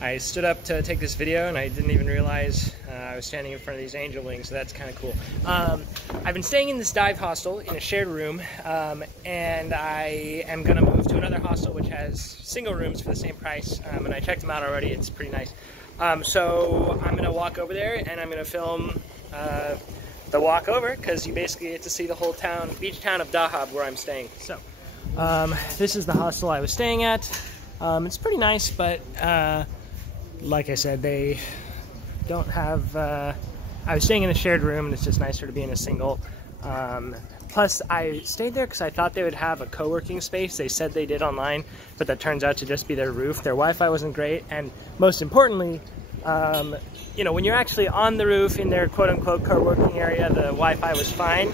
I stood up to take this video and I didn't even realize I was standing in front of these angel wings, so that's kind of cool. I've been staying in this dive hostel in a shared room, and I am going to move to another hostel which has single rooms for the same price, and I checked them out already. It's pretty nice. So I'm going to walk over there and I'm going to film the walk over, because you basically get to see the whole town, beach town of Dahab, where I'm staying. So this is the hostel I was staying at. It's pretty nice, but like I said, they don't have, I was staying in a shared room and it's just nicer to be in a single. Plus I stayed there because I thought they would have a co-working space. They said they did online, but that turns out to just be their roof. Their Wi-Fi wasn't great, and most importantly, you know, when you're actually on the roof in their quote-unquote co-working area, the Wi-Fi was fine.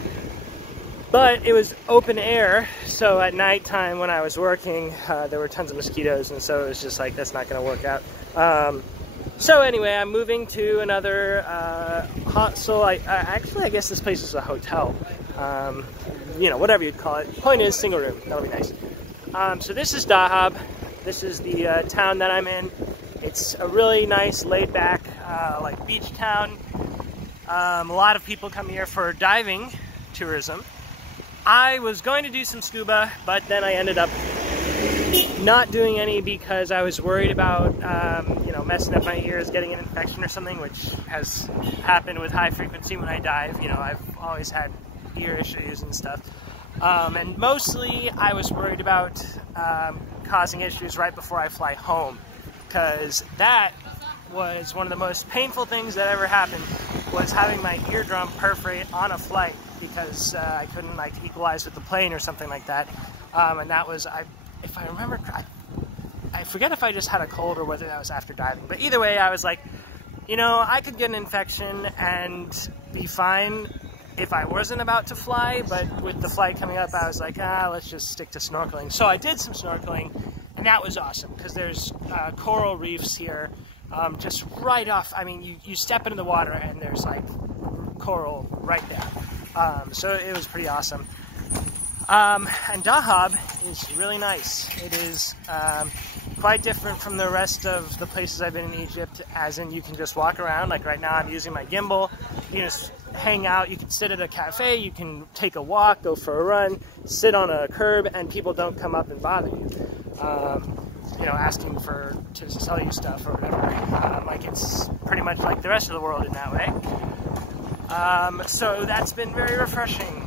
But it was open air, so at nighttime when I was working, there were tons of mosquitoes, and so it was just like, that's not going to work out. So anyway, I'm moving to another hostel. I guess this place is a hotel. You know, whatever you'd call it. Point is, single room. That'll be nice. So this is Dahab. This is the town that I'm in. It's a really nice, laid-back, like beach town. A lot of people come here for diving tourism. I was going to do some scuba, but then I ended up not doing any because I was worried about, you know, messing up my ears, getting an infection or something, which has happened with high frequency when I dive. You know, I've always had ear issues and stuff. And mostly I was worried about causing issues right before I fly home, because that was one of the most painful things that ever happened, was having my eardrum perforate on a flight because I couldn't like equalize with the plane or something like that. And that was, if I remember, I forget if I just had a cold or whether that was after diving. But either way, I was like, you know, I could get an infection and be fine if I wasn't about to fly, but with the flight coming up, I was like, let's just stick to snorkeling. So I did some snorkeling, and that was awesome, because there's coral reefs here, just right off. I mean, you step into the water and there's like coral right there. So it was pretty awesome. And Dahab is really nice. It is quite different from the rest of the places I've been in Egypt, as in you can just walk around. Like right now I'm using my gimbal. You can just hang out, you can sit at a cafe, you can take a walk, go for a run, sit on a curb, and people don't come up and bother you. You know, asking to sell you stuff or whatever. Like, it's pretty much like the rest of the world in that way. So that's been very refreshing.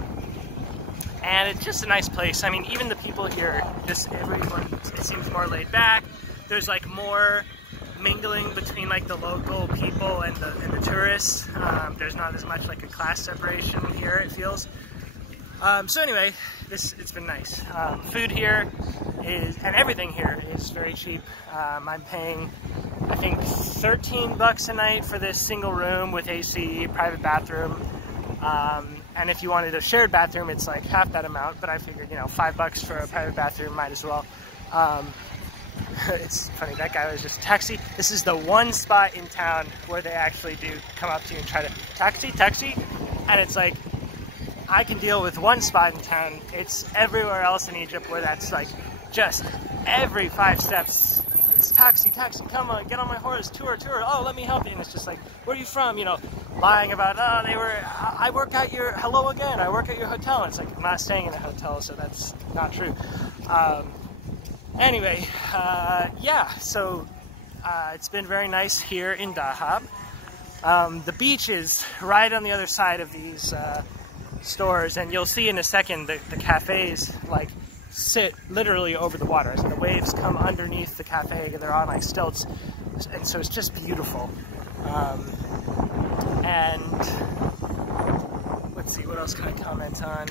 And it's just a nice place. I mean, even the people here, just everyone, it seems more laid back. There's like more mingling between like the local people and the tourists. There's not as much like a class separation here, it feels. So anyway, it's been nice. Food here is, and everything here is very cheap. I'm paying, I think, 13 bucks a night for this single room with AC, private bathroom. And if you wanted a shared bathroom, it's like half that amount, but I figured, you know, 5 bucks for a private bathroom, might as well. It's funny, that guy was just taxi. This is the one spot in town where they actually do come up to you and try to taxi, and it's like, I can deal with one spot in town. It's everywhere else in Egypt where that's like, just every 5 steps, it's taxi, come on, get on my horse, tour, oh, let me help you. And it's just like, where are you from? You know, lying about, I work at your, hello again, I work at your hotel. And it's like, I'm not staying in a hotel, so that's not true. Anyway, yeah, so it's been very nice here in Dahab. The beach is right on the other side of these stores, and you'll see in a second the cafes like sit literally over the water. So the waves come underneath the cafe, they're on like stilts, and so it's just beautiful. And let's see, what else can I comment on?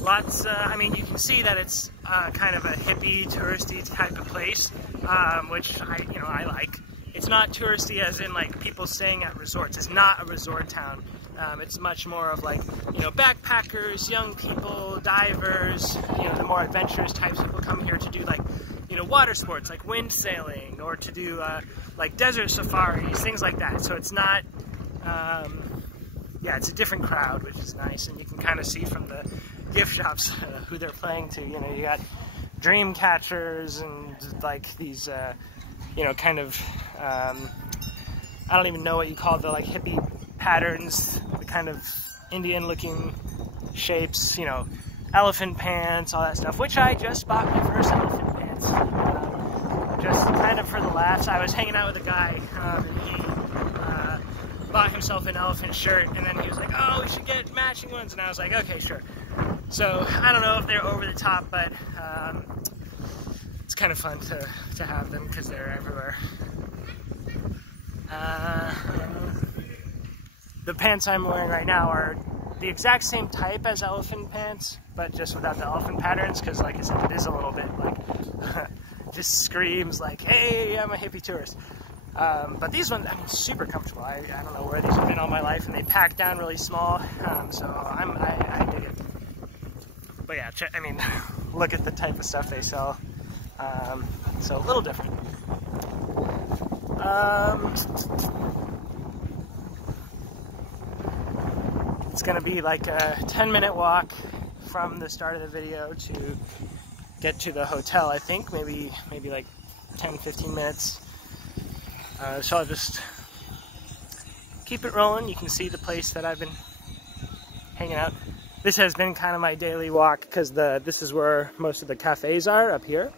Lots, I mean, you can see that it's kind of a hippie, touristy type of place, which I like. It's not touristy as in like people staying at resorts. It's not a resort town. It's much more of like, you know, backpackers, young people, divers, you know, the more adventurous types. People come here to do like, you know, water sports like wind sailing, or to do like desert safaris, things like that. So it's not, yeah, it's a different crowd, which is nice, and you can kind of see from the gift shops who they're playing to. You know, you got dream catchers and like these, you know, kind of, I don't even know what you call the like hippie patterns, the kind of Indian looking shapes, you know, elephant pants, all that stuff, which I just bought my first elephant pants. Just kind of for the laughs. I was hanging out with a guy, and he bought himself an elephant shirt, and then he was like, oh, we should get matching ones, and I was like, okay, sure. So I don't know if they're over the top, but it's kind of fun to have them because they're everywhere. The pants I'm wearing right now are the exact same type as elephant pants, but just without the elephant patterns, because like I said, it is a little bit like just screams like, hey, I'm a hippie tourist. But these ones, I mean, super comfortable. I don't know where these have been all my life, and they pack down really small, so I dig it. But yeah, I mean, look at the type of stuff they sell. So a little different. It's gonna be like a 10-minute walk from the start of the video to get to the hotel, I think. Maybe like 10-15 minutes. So I'll just keep it rolling. You can see the place that I've been hanging out. This has been kind of my daily walk because this is where most of the cafes are, up here.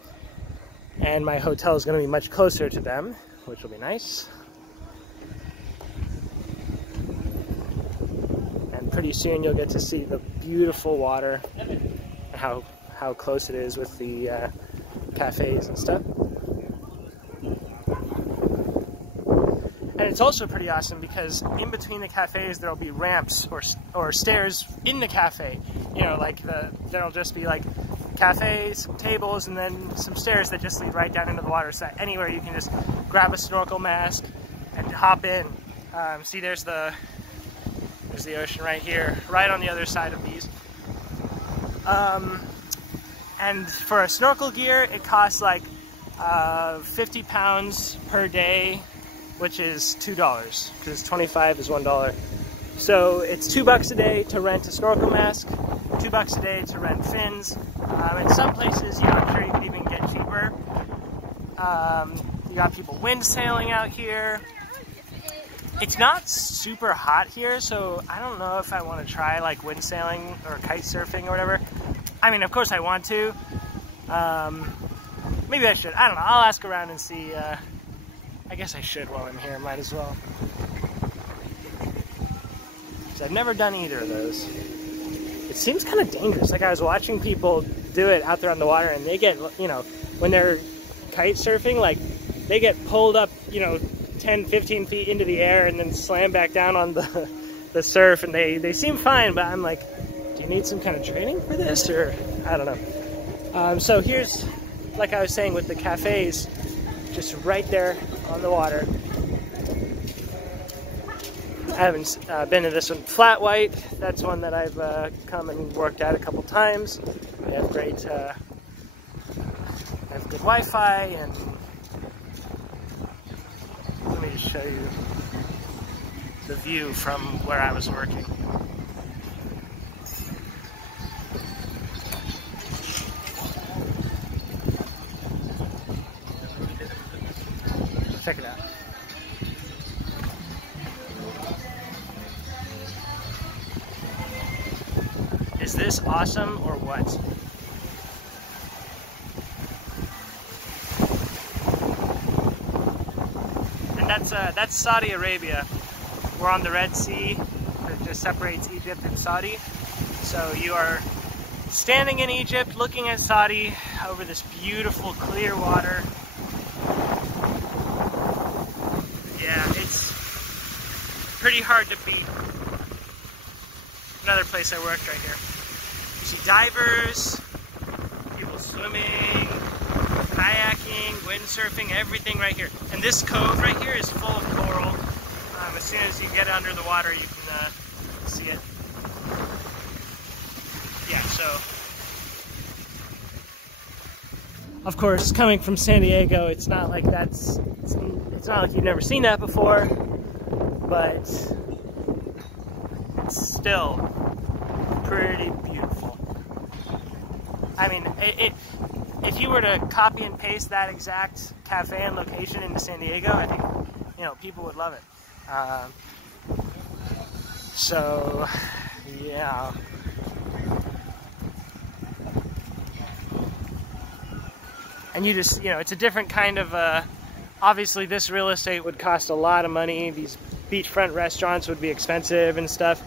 And my hotel is going to be much closer to them, which will be nice. And pretty soon you'll get to see the beautiful water and how close it is with the cafes and stuff. And it's also pretty awesome because in between the cafes there'll be ramps or stairs in the cafe. You know, like there'll just be like cafes, some tables, and then some stairs that just lead right down into the water. So anywhere you can just grab a snorkel mask and hop in. See, there's the ocean right here, right on the other side of these. And for a snorkel gear, it costs like 50 pounds per day, which is $2, because 25 is $1. So it's $2 a day to rent a snorkel mask, $2 a day to rent fins. In some places, you know, I'm sure you could even get cheaper. You got people wind sailing out here. It's not super hot here, so I don't know if I want to try like wind sailing or kite surfing or whatever. I mean, of course I want to. Maybe I should. I don't know. I'll ask around and see. I guess I should while I'm here. Might as well. So I've never done either of those. It seems kind of dangerous. Like I was watching people do it out there on the water, and they get, you know, when they're kite surfing, like they get pulled up, you know, 10, 15 feet into the air and then slam back down on the surf, and they seem fine, but I'm like, do you need some kind of training for this, or I don't know. So here's, like I was saying, with the cafes, just right there on the water. I haven't been to this one. Flat White, that's one that I've come and worked at a couple times. They have great, they have good Wi-Fi, and let me just show you the view from where I was working. Check it out. Is this awesome or what? And that's Saudi Arabia. We're on the Red Sea that just separates Egypt and Saudi. So you are standing in Egypt looking at Saudi over this beautiful clear water. Yeah, it's pretty hard to beat. Another place I worked right here. You see divers, people swimming, kayaking, windsurfing, everything right here. And this cove right here is full of coral. As soon as you get under the water, you can see it. Yeah, so. Of course, coming from San Diego, it's not like it's not like you've never seen that before, but it's still pretty beautiful. I mean, if you were to copy and paste that exact cafe and location into San Diego, I think, you know, people would love it. So, yeah. And you just, you know, it's a different kind of, obviously this real estate would cost a lot of money. These beachfront restaurants would be expensive and stuff.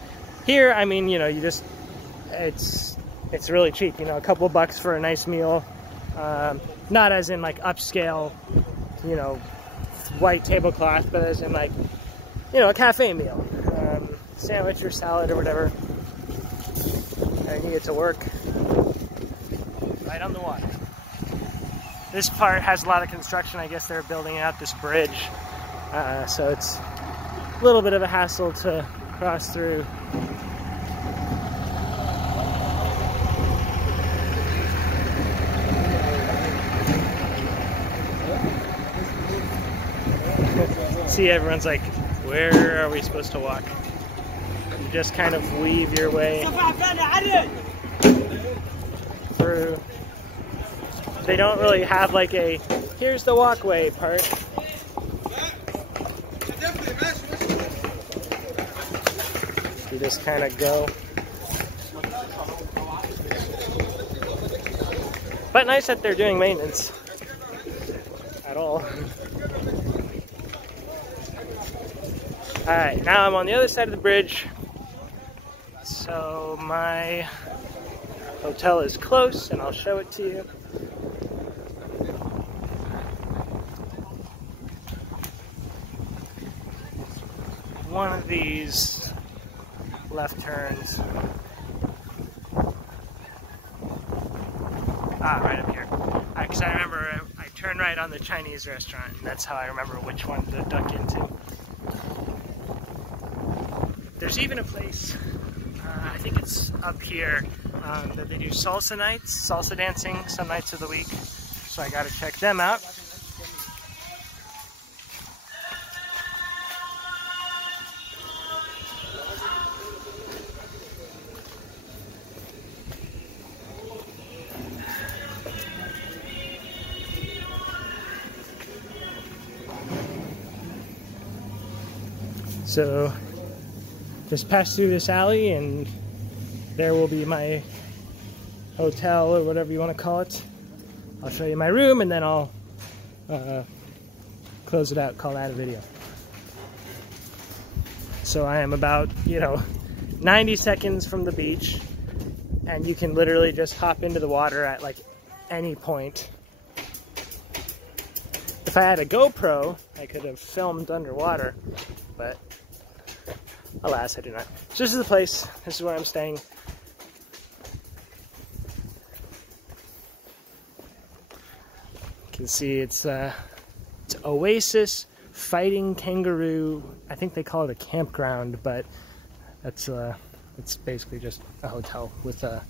Here, I mean, you know, you just, it's really cheap, you know, a couple of bucks for a nice meal. Not as in like upscale, you know, white tablecloth, but as in like, you know, a cafe meal. Sandwich or salad or whatever. And you get to work right on the water. This part has a lot of construction. I guess they're building out this bridge. So it's a little bit of a hassle to cross through. See, everyone's like, where are we supposed to walk? You just kind of weave your way through. They don't really have like a, here's the walkway part. You just kind of go. But nice that they're doing maintenance at all. Alright, now I'm on the other side of the bridge. So my hotel is close, and I'll show it to you. One of these left turns. Right up here. Because I remember I turned right on the Chinese restaurant, and that's how I remember which one to duck into. There's even a place, I think it's up here, that they do salsa nights, salsa dancing some nights of the week. So I gotta check them out. So just pass through this alley and there will be my hotel or whatever you want to call it. I'll show you my room and then I'll close it out, call that a video. So I am about, you know, 90 seconds from the beach, and you can literally just hop into the water at like any point. If I had a GoPro, I could have filmed underwater, but alas, I do not. So this is the place. This is where I'm staying. You can see it's Oasis Fighting Kangaroo. I think they call it a campground, but that's it's basically just a hotel with a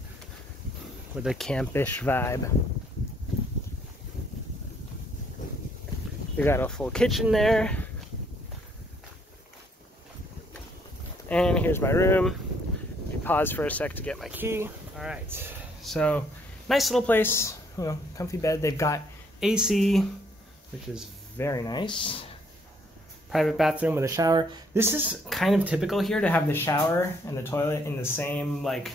campish vibe. We got a full kitchen there. And here's my room. Let me pause for a sec to get my key. All right, so nice little place, you know, comfy bed. They've got AC, which is very nice. Private bathroom with a shower. This is kind of typical here to have the shower and the toilet in the same like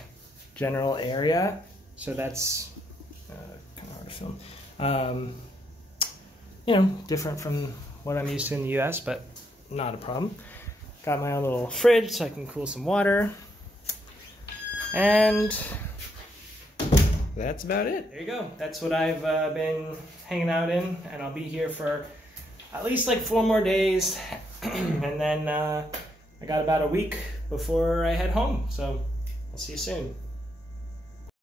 general area. So that's kind of hard to film. You know, different from what I'm used to in the US, but not a problem. Got my own little fridge so I can cool some water. And that's about it. There you go. That's what I've been hanging out in, and I'll be here for at least like 4 more days. And then I got about a week before I head home. So I'll see you soon.